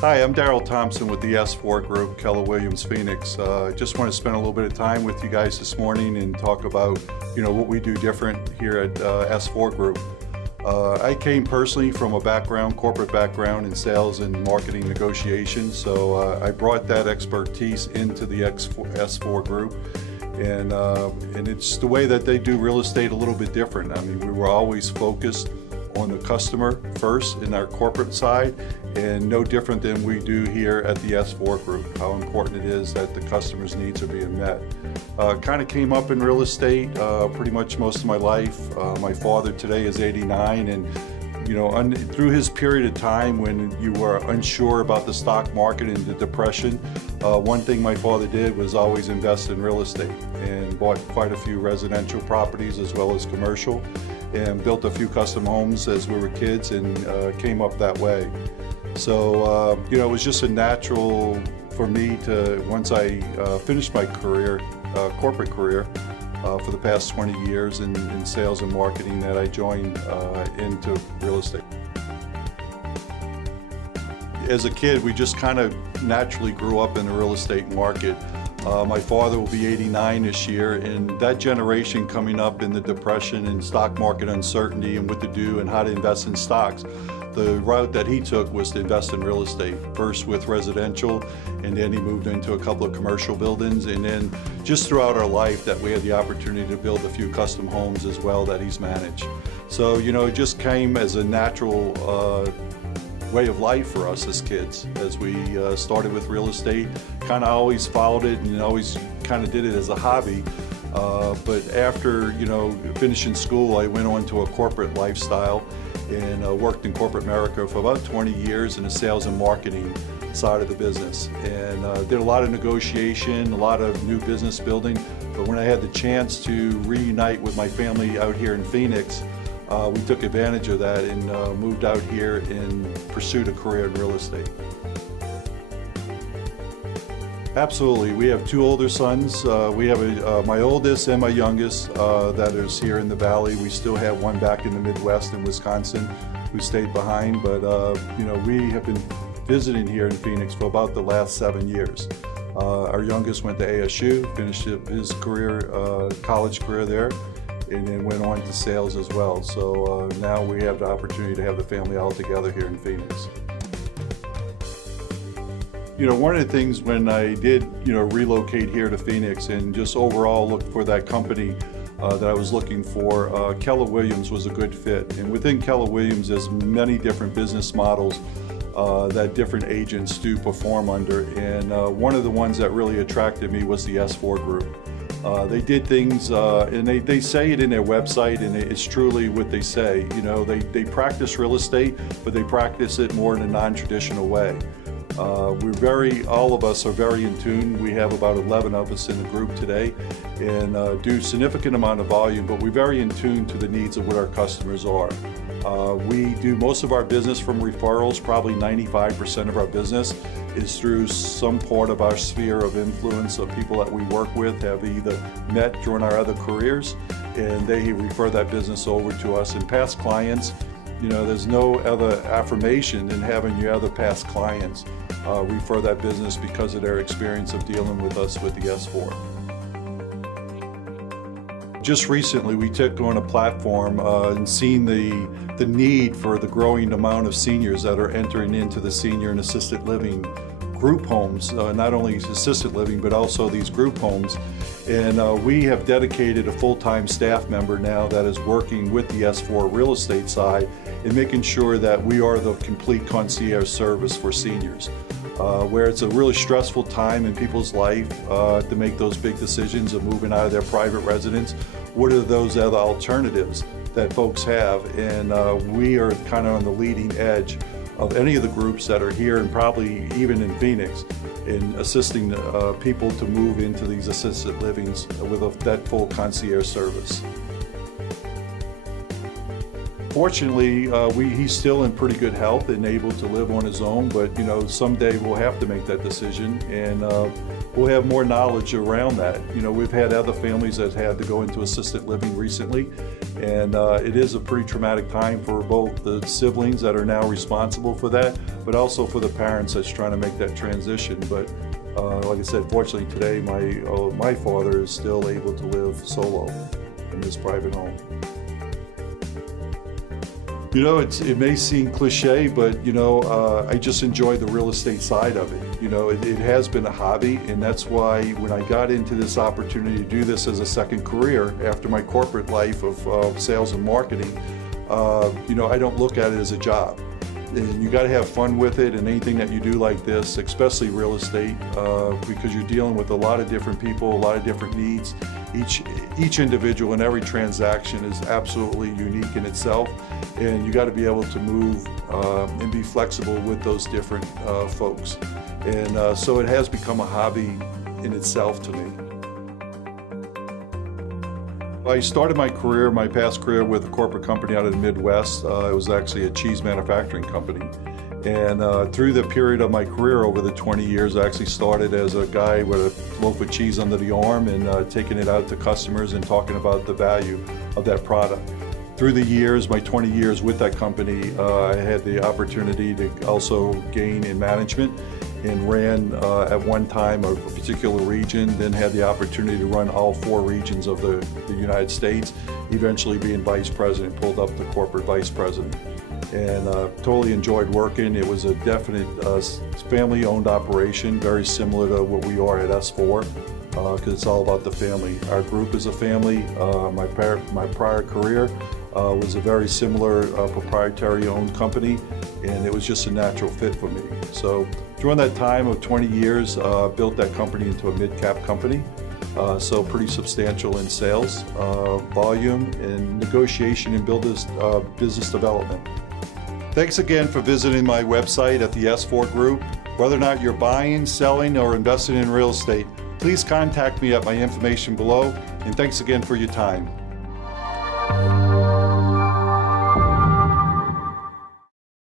Hi, I'm Darryl Thompson with the S4 Group, Keller Williams, Phoenix. I just want to spend a little bit of time with you guys this morning and talk about, what we do different here at S4 Group. I came personally from a corporate background in sales and marketing negotiations, so I brought that expertise into the S4 Group. And it's the way that they do real estate a little bit different. I mean, we were always focused on the customer first in our corporate side, and no different than we do here at the S4 Group, how important it is that the customer's needs are being met. Kind of came up in real estate pretty much most of my life. My father today is 89, and through his period of time when you were unsure about the stock market and the depression, one thing my father did was always invest in real estate and bought quite a few residential properties as well as commercial, and built a few custom homes as we were kids, and came up that way. So it was just a natural for me to, once I finished my career, corporate career, for the past 20 years in sales and marketing, that I joined into real estate. As a kid, we just kind of naturally grew up in the real estate market. My father will be 89 this year, and that generation coming up in the depression and stock market uncertainty and what to do and how to invest in stocks, the route that he took was to invest in real estate, first with residential, and then he moved into a couple of commercial buildings, and then just throughout our life that we had the opportunity to build a few custom homes as well that he's managed. So it just came as a natural way of life for us as kids. As we started with real estate, kind of always followed it and always kind of did it as a hobby. But after finishing school, I went on to a corporate lifestyle and worked in corporate America for about 20 years in the sales and marketing side of the business, and did a lot of negotiation, a lot of new business building. But when I had the chance to reunite with my family out here in Phoenix, we took advantage of that and moved out here and pursued a career in real estate. Absolutely. We have two older sons. We have my oldest and my youngest that is here in the Valley. We still have one back in the Midwest in Wisconsin who stayed behind, but we have been visiting here in Phoenix for about the last 7 years. Our youngest went to ASU, finished his college career there, and then went on to sales as well. So now we have the opportunity to have the family all together here in Phoenix. One of the things when I did, relocate here to Phoenix and just overall look for that company that I was looking for, Keller Williams was a good fit. And within Keller Williams, there's many different business models that different agents do perform under. And one of the ones that really attracted me was the S4 Group. They did things, and they say it in their website, and it's truly what they say. They practice real estate, but they practice it more in a non-traditional way. All of us are very in tune. We have about 11 of us in the group today, and do significant amount of volume, but we're very in tune to the needs of what our customers are. We do most of our business from referrals. Probably 95% of our business is through some part of our sphere of influence of people that we work with have either met during our other careers, and they refer that business over to us. And past clients, there's no other affirmation than having your other past clients refer that business because of their experience of dealing with us with the S4. Just recently, we took on a platform and seen the need for the growing amount of seniors that are entering into the senior and assisted living group homes, not only assisted living, but also these group homes. And we have dedicated a full-time staff member now that is working with the S4 real estate side and making sure that we are the complete concierge service for seniors. Where it's a really stressful time in people's life to make those big decisions of moving out of their private residence. What are those other alternatives that folks have? And we are kind of on the leading edge of any of the groups that are here, and probably even in Phoenix, in assisting people to move into these assisted livings with that full concierge service. fortunately, he's still in pretty good health and able to live on his own, but someday we'll have to make that decision, and we'll have more knowledge around that. We've had other families that had to go into assisted living recently, and it is a pretty traumatic time for both the siblings that are now responsible for that, but also for the parents that's trying to make that transition. But like I said, fortunately today, my father is still able to live solo in his private home. It may seem cliche, but I just enjoy the real estate side of it. It has been a hobby, and that's why when I got into this opportunity to do this as a second career after my corporate life of sales and marketing, I don't look at it as a job. And you got to have fun with it, and anything that you do like this, especially real estate, because you're dealing with a lot of different people, a lot of different needs. Each individual in every transaction is absolutely unique in itself, and you got to be able to move and be flexible with those different folks. And so it has become a hobby in itself to me. I started my past career with a corporate company out of the Midwest. It was actually a cheese manufacturing company. And through the period of my career over the 20 years, I actually started as a guy with a loaf of cheese under the arm and taking it out to customers and talking about the value of that product. Through the years, my 20 years with that company, I had the opportunity to also gain in management and ran at one time a particular region, then had the opportunity to run all 4 regions of the United States, eventually being vice president, pulled up to corporate vice president. And totally enjoyed working. It was a definite family-owned operation, very similar to what we are at S4, because it's all about the family. Our group is a family. My prior career was a very similar proprietary-owned company, and it was just a natural fit for me. So during that time of 20 years, built that company into a mid-cap company. So pretty substantial in sales, volume, and negotiation and business development. Thanks again for visiting my website at the S4 Group. Whether or not you're buying, selling, or investing in real estate, please contact me at my information below, and thanks again for your time.